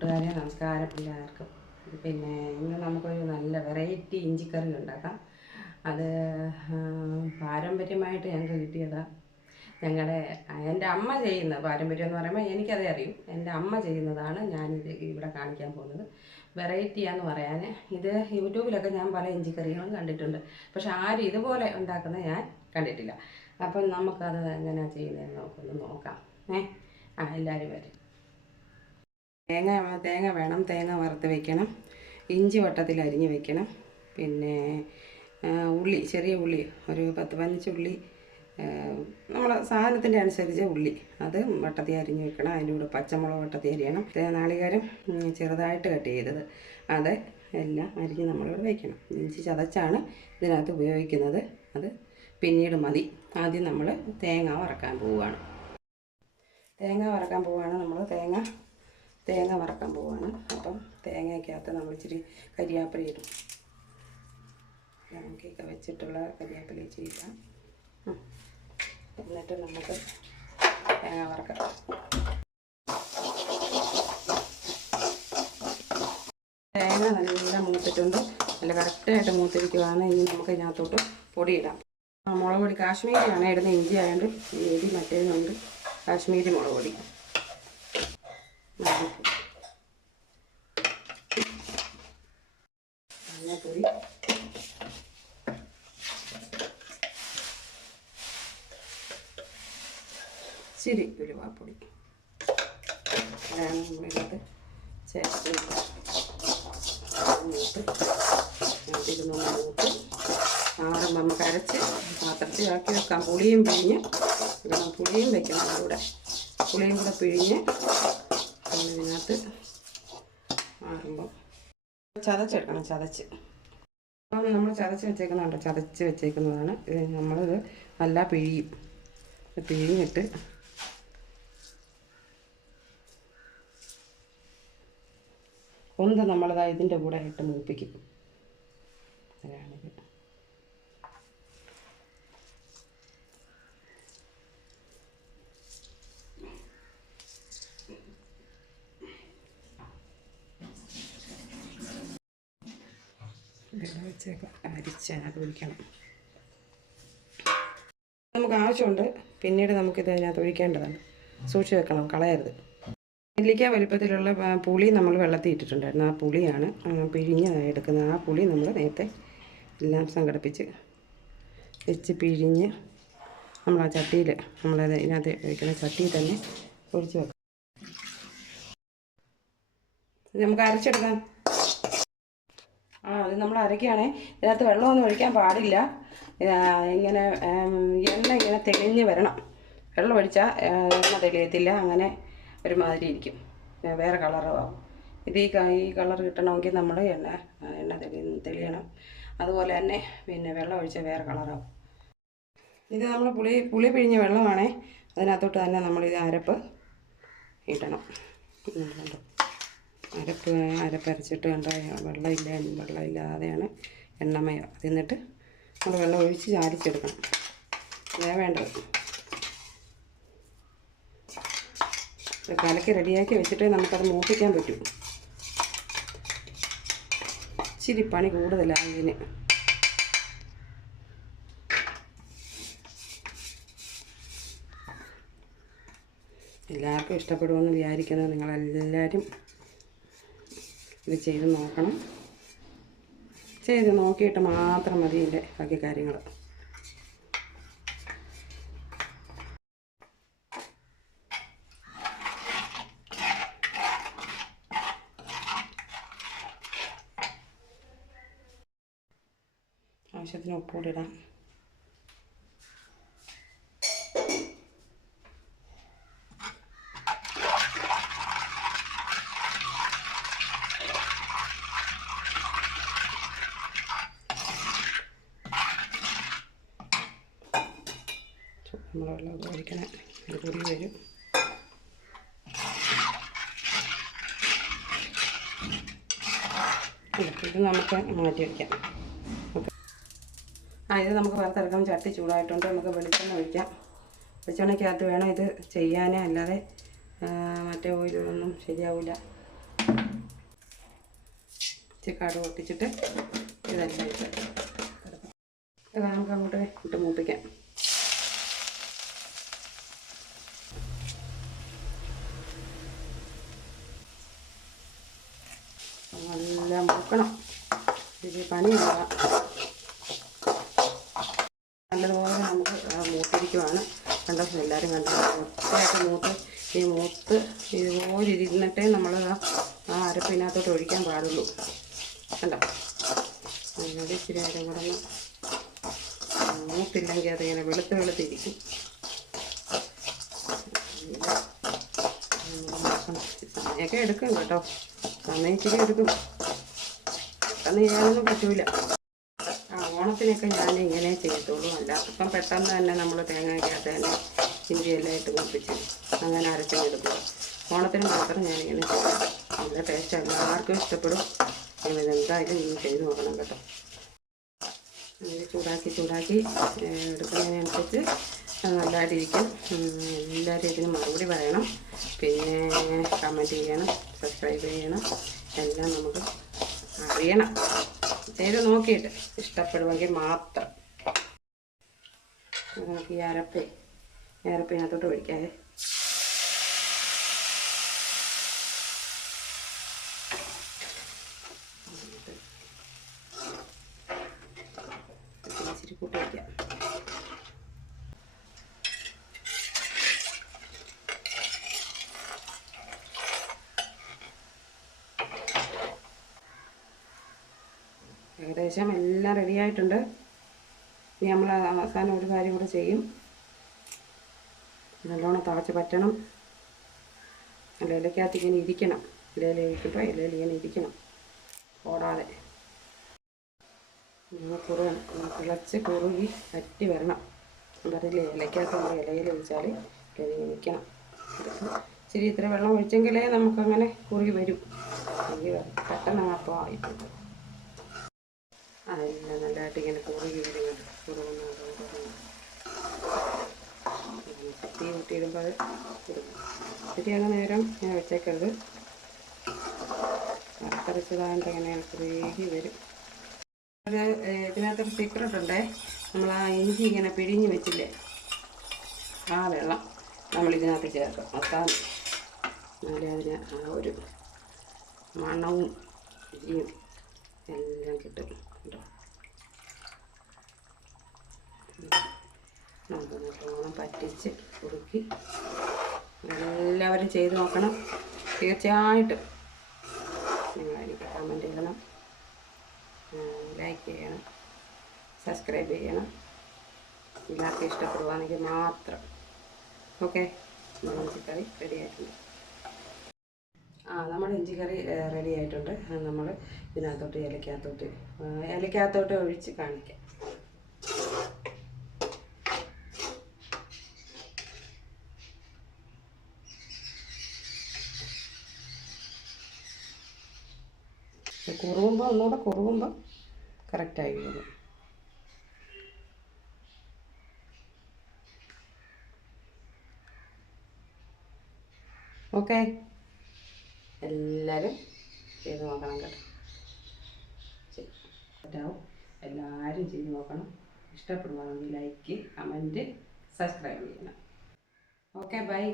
കൂട്ടുകാരെ നമസ്കാരം എല്ലാവർക്കും. പിന്നെ ഇന്ന് നമുക്കൊരു നല്ല വെറൈറ്റി ഇഞ്ചിക്കറി ഉണ്ടാക്കാം. അത് പാരമ്പര്യമായിട്ട് ഞങ്ങൾക്ക് കിട്ടിയതാണ്. എൻ്റെ അമ്മ ചെയ്യുന്ന പാരമ്പര്യം എന്ന് പറയുമ്പോൾ എനിക്കതേ അറിയും. എൻ്റെ അമ്മ ചെയ്യുന്നതാണ് ഞാനിത് ഇവിടെ കാണിക്കാൻ പോകുന്നത്. വെറൈറ്റിയാന്ന് പറയാൻ ഇത് യൂട്യൂബിലൊക്കെ ഞാൻ പല ഇഞ്ചിക്കറികളും കണ്ടിട്ടുണ്ട്. പക്ഷെ ആരും ഇതുപോലെ ഉണ്ടാക്കുന്നത് ഞാൻ കണ്ടിട്ടില്ല. അപ്പം നമുക്കത് എങ്ങനെയാണ് ചെയ്യുന്നതെന്ന് നമുക്കൊന്ന് നോക്കാം. എല്ലാവരും വരും. തേങ്ങ വേണം. തേങ്ങ വറുത്ത് വെക്കണം. ഇഞ്ചി വട്ടത്തിൽ അരിഞ്ഞ് വെക്കണം. പിന്നെ ഉള്ളി, ചെറിയ ഉള്ളി ഒരു 10-15 ഉള്ളി, നമ്മളെ സാധനത്തിൻ്റെ അനുസരിച്ച് ഉള്ളി അത് വട്ടത്തിൽ അരിഞ്ഞ് വെക്കണം. അതിൻ്റെ കൂടെ പച്ചമുളക് വട്ടത്തിൽ അരിയണം. നാളികേരം ചെറുതായിട്ട് കട്ട് ചെയ്തത് അത് എല്ലാം അരിഞ്ഞ് നമ്മളിവിടെ വയ്ക്കണം. ഇഞ്ചി ചതച്ചാണ് ഇതിനകത്ത് ഉപയോഗിക്കുന്നത്. അത് പിന്നീട് മതി. ആദ്യം നമ്മൾ തേങ്ങ വറക്കാൻ പോവുകയാണ്. നമ്മൾ തേങ്ങ വറക്കാൻ പോവുകയാണ്. അപ്പം തേങ്ങയ്ക്കകത്ത് നമ്മൾ ഇച്ചിരി കരിയാപ്പില ഇടും. നമുക്കൊക്കെ വെച്ചിട്ടുള്ള കരിയാപ്പില ചെയ്യാം. എന്നിട്ട് നമുക്ക് തേങ്ങ വറക്കാം. തേങ്ങ നല്ല മൂത്തിട്ടുണ്ട്. നല്ല കറക്റ്റായിട്ട് മൂത്തിരിക്കുകയാണ്. ഇനി നമുക്ക് ഇതിനകത്തോട്ട് പൊടിയിടാം. മുളക് പൊടി കാശ്മീരിയാണ് ഇടുന്ന. ഇഞ്ചി ആയതുകൊണ്ട് എരി മറ്റേതുണ്ട്. കാശ്മീരി മുളക് പൊടി, മഞ്ഞൾപ്പൊടി, ഇച്ചിരി ഉലുവാപ്പൊടി അതാണ് നമ്മളിത് ചേർത്ത് ആറും നമുക്ക് അരച്ച് പാത്രത്തിൽ ആക്കി വെക്കാം. പുളിയും പിഴിഞ്ഞ് പുളിയും വെക്കണം. അതിലൂടെ പുളിയും കൂടെ പിഴിഞ്ഞ് നമ്മളിതിനകത്ത് ആറുമ്പം ചതച്ചെടുക്കണം. അപ്പം നമ്മൾ ചതച്ച് വെച്ചേക്കുന്നതാണ്. നമ്മളിത് നല്ല പിഴിഞ്ഞിട്ട് ഒന്ന് നമ്മളത് ഇതിൻ്റെ കൂടെ ഇട്ട് മൂപ്പിക്കും. അതാണിത്. അരിച്ചതിനകത്ത് ഒഴിക്കണം. നമുക്ക് ആവശ്യമുണ്ട്. പിന്നീട് നമുക്കിത് അതിനകത്ത് ഒഴിക്കേണ്ടതാണ്. സൂക്ഷിച്ച് വെക്കണം, കളയരുത്. നെല്ലിക്ക വലിപ്പത്തിലുള്ള പുളി നമ്മൾ വെള്ളത്തിൽ ഇട്ടിട്ടുണ്ടായിരുന്നു. ആ പുളിയാണ് പിഴിഞ്ഞ് എടുക്കുന്നത്. ആ പുളി നമ്മൾ നേരത്തെ എല്ലാം സംഘടിപ്പിച്ച് വെച്ച് പിഴിഞ്ഞ് നമ്മൾ ആ ചട്ടിയിൽ നമ്മളത് ഇതിനകത്ത് ഒഴിക്കുന്ന ചട്ടിയിൽ തന്നെ ഒഴിച്ച് വെക്കാം. നമുക്ക് അരച്ചെടുക്കാം. അത് നമ്മൾ അരയ്ക്കുകയാണേ. ഇതിനകത്ത് വെള്ളമൊന്നും ഒഴിക്കാൻ പാടില്ല. ഇങ്ങനെ എണ്ണ ഇങ്ങനെ തെളിഞ്ഞ് വരണം. വെള്ളം ഒഴിച്ചാൽ എണ്ണ തെളിയത്തില്ല. അങ്ങനെ ഒരുമാതിരി ഇരിക്കും, വേറെ കളറാവും. ഈ കളർ കിട്ടണമെങ്കിൽ നമ്മൾ എണ്ണ തെളിയണം. അതുപോലെ തന്നെ പിന്നെ വെള്ളം ഒഴിച്ചാൽ വേറെ കളറാവും. ഇത് നമ്മൾ പുളി പിഴിഞ്ഞ വെള്ളമാണേ. അതിനകത്തോട്ട് തന്നെ നമ്മളിത് അരപ്പ് ഇടണം. അരപ്പരച്ചിട്ട് കണ്ടോ, വെള്ളമില്ലാതെയാണ് എണ്ണമയം. എന്നിട്ട് നമ്മൾ വെള്ളം ഒഴിച്ച് ചാലിച്ചെടുക്കണം. അതാണ് വേണ്ടത്. കലക്കി റെഡിയാക്കി വെച്ചിട്ട് നമുക്കത് മൂപ്പിക്കാൻ പറ്റും. ഇച്ചിരി പണി കൂടുതലാണ് ഇതിന്. എല്ലാവർക്കും ഇഷ്ടപ്പെടുമെന്ന് വിചാരിക്കുന്നത്. നിങ്ങളെല്ലാവരും ഇത് ചെയ്ത് നോക്കണം. ചെയ്ത് നോക്കിയിട്ട് മാത്രം മതി ഇതിൻ്റെ ബാക്കി കാര്യങ്ങൾ. ആവശ്യത്തിന് ഉപ്പുകൂടി ഇടാം. നമ്മൾ വെള്ളം ഒഴിക്കണം. അത് പൊടി വരും. ഇത് നമുക്ക് മാറ്റി വയ്ക്കാം. ഇത് നമുക്ക് വറുത്തെടുക്കാം. ചട്ടി ചൂടായിട്ടുണ്ട്. നമുക്ക് വെളിച്ചെണ്ണ ഒഴിക്കാം. വെളിച്ചെണ്ണയ്ക്കകത്ത് വേണം ഇത് ചെയ്യാൻ, അല്ലാതെ മറ്റേ ഓയിലൊന്നും ശരിയാവില്ല. ഇച്ചിരി കടുക് പൊട്ടിച്ചിട്ട് ഇതെല്ലാം ഇട്ട് ഇത് നമുക്ക് അങ്ങോട്ട് ഇട്ട് മൂപ്പിക്കാം. എല്ലാം മൂക്കണം. ഇത് പണിയാണ്. നല്ലതുപോലെ നമുക്ക് മൂത്തിരിക്കുവാണ്. കണ്ടോ, എല്ലാവരും കണ്ടോ, ഒറ്റയായിട്ട് മൂത്ത് ഇതുപോലെ ഇരുന്നിട്ടേ നമ്മൾ ആ അരപ്പിനകത്തോട്ട് ഒഴിക്കാൻ പാടുള്ളൂ. കണ്ടോ, അതിനോട് ഇച്ചിരി നേരം കൂടെ ഒന്ന് മൂത്തില്ലെങ്കിൽ അതിങ്ങനെ വെളുത്തിരിക്കും. സമയമൊക്കെ എടുക്കും കേട്ടോ, സമയം ഇച്ചിരി എടുക്കും. പെട്ടെന്ന് ചെയ്യാനൊന്നും പറ്റൂല. ഓണത്തിനൊക്കെ ഞാൻ ഇങ്ങനെ ചെയ്യത്തുള്ളൂ. അല്ലാത്തപ്പം പെട്ടെന്ന് തന്നെ നമ്മൾ തേങ്ങയ്ക്കകത്ത് തന്നെ ഇഞ്ചിയെല്ലാം ഇട്ട് മുപ്പിച്ച് അങ്ങനെ അരച്ചെടുക്കും. ഓണത്തിന് മാത്രം ഞാനിങ്ങനെ ചെയ്യും. നല്ല ടേസ്റ്റ് എല്ലാവർക്കും ഇഷ്ടപ്പെടും. ഇതെന്തായാലും ഇനി ചെയ്ത് നോക്കണം കേട്ടോ. ചൂടാക്കി എടുക്കുന്നതിനനുസരിച്ച് നല്ലതായിട്ടിരിക്കും. എല്ലാവരും ഇതിന് മറുപടി പറയണം, പിന്നെ കമൻറ്റ് ചെയ്യണം, സബ്സ്ക്രൈബ് ചെയ്യണം, എല്ലാം നമുക്ക് അറിയണം. ചെയ്ത് നോക്കിയിട്ട് ഇഷ്ടപ്പെടുമെങ്കിൽ മാത്രം നമുക്ക് ഈ അരപ്പിനകത്തോട്ട് ഒഴിക്കാതെ. ഇച്ചിരി കൂട്ടി വയ്ക്കാം. ഏകദേശം എല്ലാം റെഡി ആയിട്ടുണ്ട്. ഇനി നമ്മൾ അവസാനം ഒരു കാര്യം കൂടെ ചെയ്യും. നല്ലോണം തിളച്ച് പറ്റണം. ഇലയ്ക്കകത്ത് ഇങ്ങനെ ഇരിക്കണം. ഇലയിൽ ഇരിക്കുമ്പോൾ ഇലയിൽ ഇങ്ങനെ ഇരിക്കണം, ഓടാതെ. തിളച്ച് കുറുകി പറ്റി വരണം. പറഞ്ഞില്ലേ, ഇലയ്ക്കകത്ത് നമ്മൾ ഇലയിൽ ഒഴിച്ചാൽ ഇലയിൽ നിൽക്കണം. ഇച്ചിരി ഇത്ര വെള്ളം ഒഴിച്ചെങ്കിലേ നമുക്കങ്ങനെ കുറുകി വരും. പെട്ടെന്ന് അപ്പം ആയിട്ടുണ്ട്. എല്ലാം നല്ലതായിട്ട് ഇങ്ങനെ കുറുകി വരുന്നുണ്ട്. തീ കൂട്ടിയിടുമ്പോൾ അത് കുറുകും. ഇത്തിരി അങ്ങ് നേരം ഞാൻ വെച്ചേക്കരുത്. വറുത്തരച്ചതായിട്ട് ഇങ്ങനെ കുറുകി വരും. അത് ഇതിനകത്തൊരു സീക്രട്ട് ഉണ്ടേ. നമ്മൾ ആ ഇഞ്ചി ഇങ്ങനെ പിഴിഞ്ഞ് വെച്ചില്ലേ, ആ വെള്ളം നമ്മളിതിനകത്ത് ചേർക്കും. അപ്പം എന്നാലേ അതിന് ആ ഒരു മണവും രുചിയും എല്ലാം കിട്ടും കേട്ടോ. നമുക്ക് നല്ലോണം പറ്റിച്ച് കുറുക്കി എല്ലാവരും ചെയ്ത് നോക്കണം. തീർച്ചയായിട്ടും നിങ്ങളെനിക്ക് കമൻറ്റ് ചെയ്യണം, ലൈക്ക് ചെയ്യണം, സബ്സ്ക്രൈബ് ചെയ്യണം. എല്ലാവർക്കും ഇഷ്ടപ്പെടുവാണെങ്കിൽ മാത്രം. ഓക്കെ, നമ്മുടെ ഇഞ്ചിക്കറി റെഡി ആയിട്ടുണ്ട്. നമ്മുടെ ഇഞ്ചിക്കറി റെഡി ആയിട്ടുണ്ട്. നമ്മൾ ഇതിനകത്തോട്ട് ഇലക്കകത്തോട്ട് ഒഴിച്ച് കാണിക്കാം. ഒന്നുകൂടെ കുറുകുമ്പോൾ കറക്റ്റായി വരും. ഓക്കെ, എല്ലാവരും ചെയ്ത് നോക്കണം കേട്ടോ. എല്ലാവരും ചെയ്ത് നോക്കണം. ഇഷ്ടപ്പെടുവാണെങ്കിൽ ലൈക്ക്, കമൻറ്റ്, സബ്സ്ക്രൈബ് ചെയ്യണം. Okay, by.